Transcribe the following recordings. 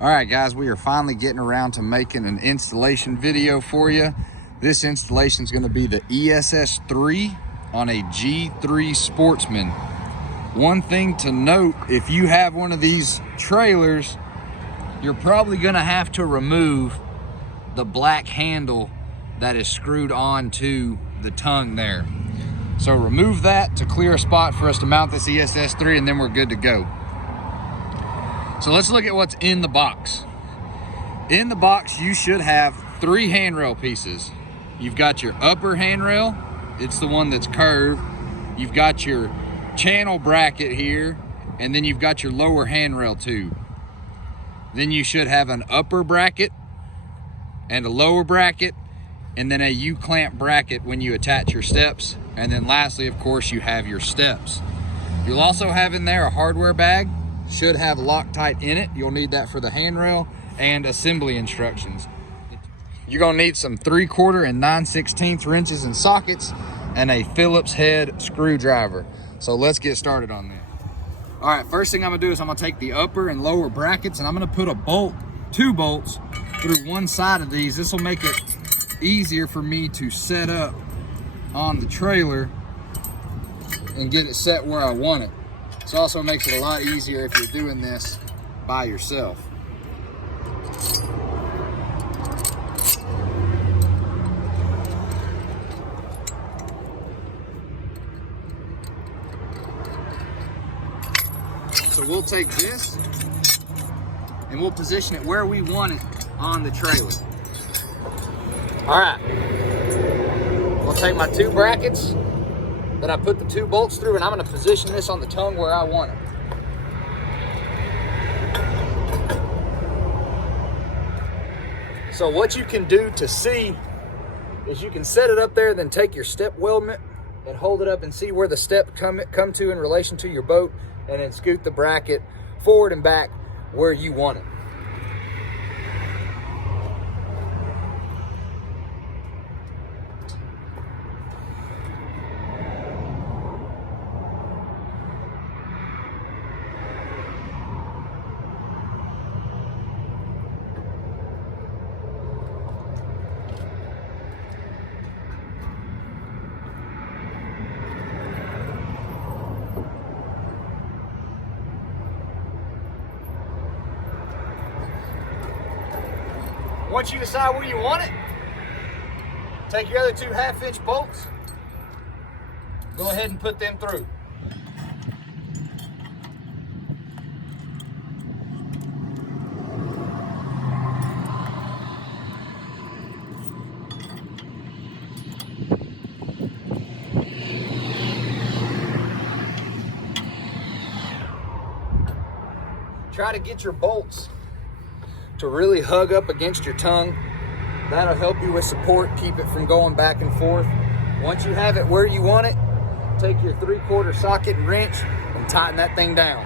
All right, guys, we are finally getting around to making an installation video for you. This installation is going to be the ESS3 on a G3 Sportsman. One thing to note, if you have one of these trailers, you're probably going to have to remove the black handle that is screwed onto the tongue there. So remove that to clear a spot for us to mount this ESS3, and then we're good to go. So let's look at what's in the box. In the box, you should have 3 handrail pieces. You've got your upper handrail. It's the one that's curved. You've got your channel bracket here, and then you've got your lower handrail tube. Then you should have an upper bracket and a lower bracket, and then a U-clamp bracket when you attach your steps. And then lastly, of course, you have your steps. You'll also have in there a hardware bag. Should have Loctite in it. You'll need that for the handrail and assembly instructions. You're gonna need some 3/4 and 9/16 wrenches and sockets and a Phillips head screwdriver. So let's get started on this. All right, first thing I'm gonna do is I'm gonna take the upper and lower brackets and I'm gonna put a bolt, 2 bolts through one side of these. This will make it easier for me to set up on the trailer and get it set where I want it. This also makes it a lot easier if you're doing this by yourself. So we'll take this and we'll position it where we want it on the trailer. All right, we'll take my 2 brackets that I put the 2 bolts through, and I'm gonna position this on the tongue where I want it. So what you can do to see is you can set it up there, then take your step weldment and hold it up and see where the step come to in relation to your boat, and then scoot the bracket forward and back where you want it. Once you decide where you want it, take your other 2 1/2-inch bolts, go ahead and put them through. Try to get your bolts to really hug up against your tongue. That'll help you with support, keep it from going back and forth. Once you have it where you want it, take your 3/4 socket and wrench and tighten that thing down.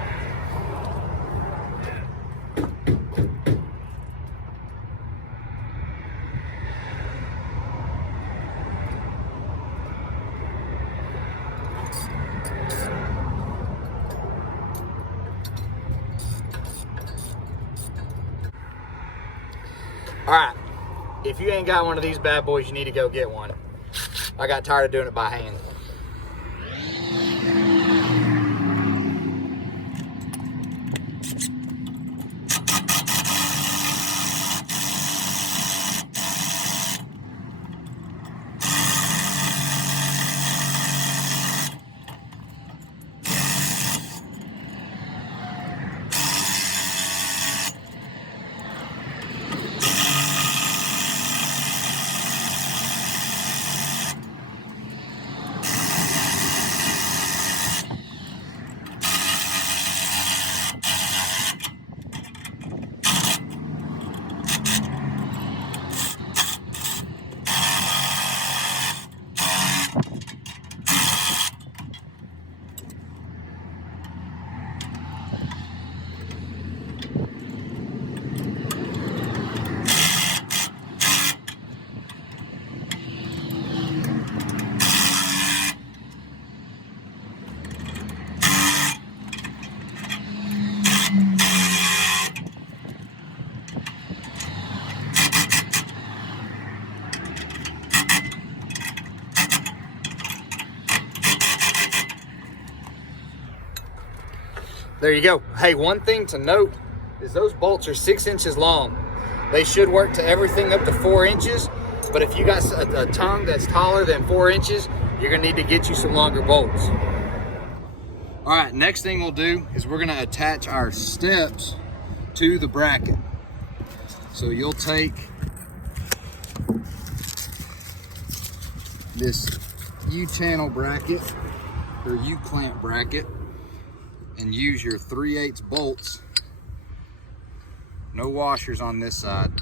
All right, if you ain't got one of these bad boys, you need to go get one. I got tired of doing it by hand. There you go. Hey, one thing to note is those bolts are 6 inches long. They should work to everything up to 4 inches, but if you got a tongue that's taller than 4 inches, you're gonna need to get you some longer bolts. All right, next thing we'll do is we're gonna attach our steps to the bracket. So you'll take this U-channel bracket or U-clamp bracket and use your 3/8 bolts. No washers on this side.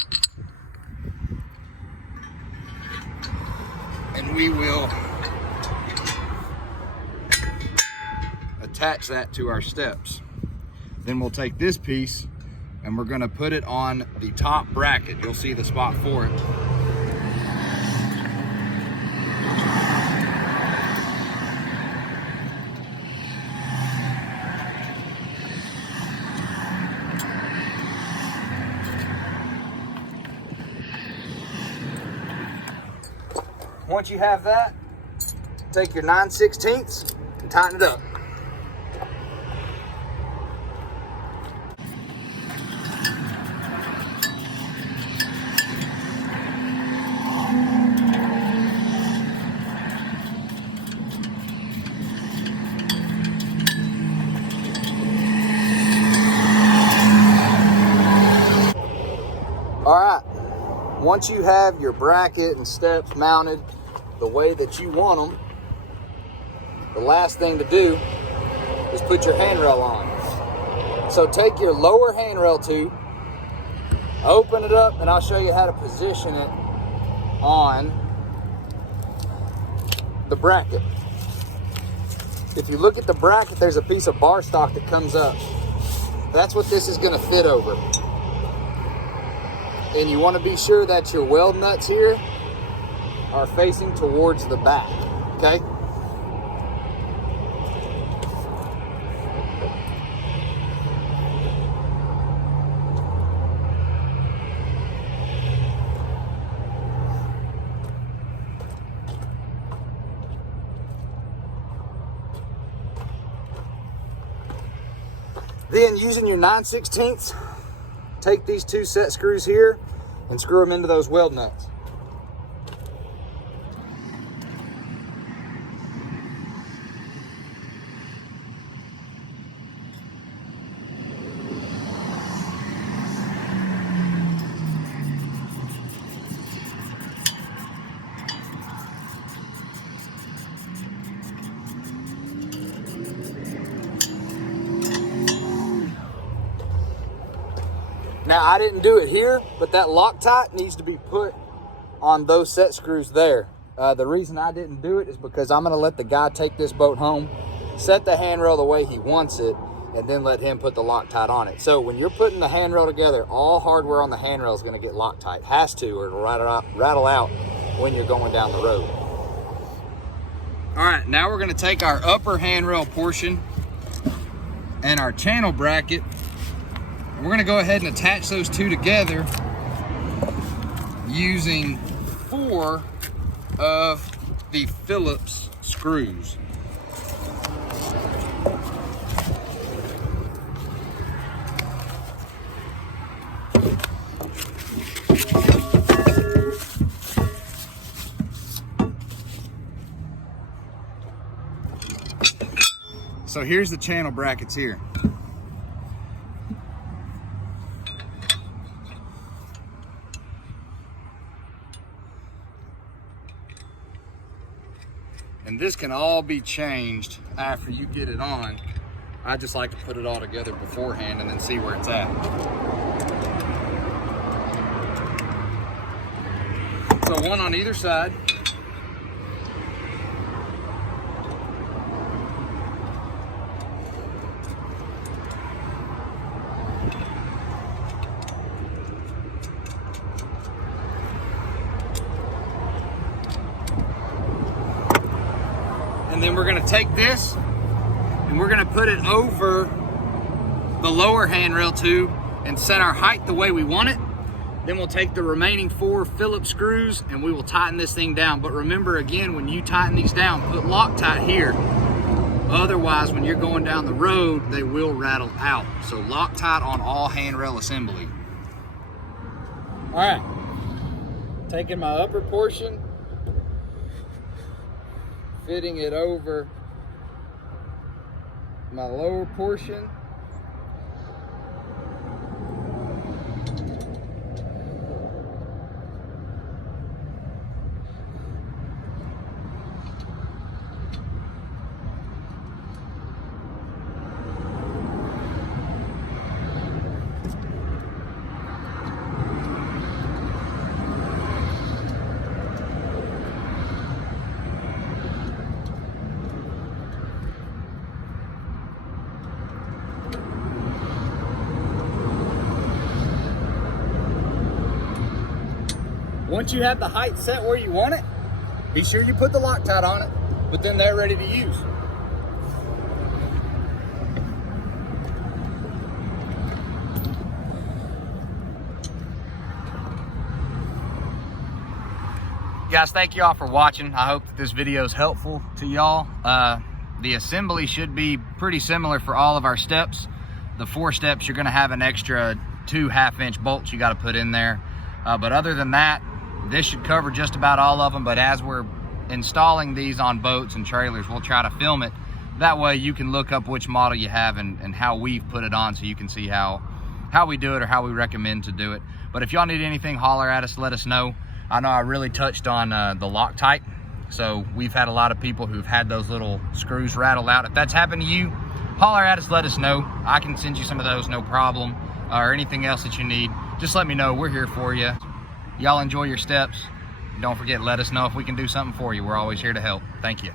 And we will attach that to our steps. Then we'll take this piece and we're gonna put it on the top bracket. You'll see the spot for it. Once you have that, take your 9/16 and tighten it up. All right, once you have your bracket and steps mounted the way that you want them, the last thing to do is put your handrail on. So take your lower handrail tube, open it up, and I'll show you how to position it on the bracket. If you look at the bracket, there's a piece of bar stock that comes up. That's what this is gonna fit over. And you wanna be sure that your weld nuts here are facing towards the back, okay? Then using your 9/16, take these 2 set screws here and screw them into those weld nuts. Now, I didn't do it here, but that Loctite needs to be put on those set screws there. The reason I didn't do it is because I'm gonna let the guy take this boat home, set the handrail the way he wants it, and then let him put the Loctite on it. So when you're putting the handrail together, all hardware on the handrail is gonna get Loctite. Has to, or it'll rattle out when you're going down the road. All right, now we're gonna take our upper handrail portion and our channel bracket. We're gonna go ahead and attach those two together using 4 of the Phillips screws. So here's the channel brackets here. And this can all be changed after you get it on. I just like to put it all together beforehand and then see where it's at. So one on either side. And then we're gonna take this and we're gonna put it over the lower handrail tube and set our height the way we want it. Then we'll take the remaining 4 Phillips screws and we will tighten this thing down. But remember, again, when you tighten these down, put Loctite here Otherwise, when you're going down the road, they will rattle out. So Loctite on all handrail assembly. All right, taking my upper portion, fitting it over my lower portion. Once you have the height set where you want it, be sure you put the Loctite on it, but then they're ready to use. Guys, thank you all for watching. I hope that this video is helpful to y'all. The assembly should be pretty similar for all of our steps. The 4 steps, you're gonna have an extra 2 half-inch bolts you gotta put in there. But other than that, this should cover just about all of them. But as we're installing these on boats and trailers, we'll try to film it. That way you can look up which model you have and how we've put it on, so you can see how we do it or how we recommend to do it. But if y'all need anything, holler at us, let us know. I know I really touched on the Loctite. So we've had a lot of people who've had those little screws rattle out. If that's happened to you, holler at us, let us know. I can send you some of those, no problem. Or anything else that you need, just let me know. We're here for you. Y'all enjoy your steps. Don't forget, let us know if we can do something for you. We're always here to help. Thank you.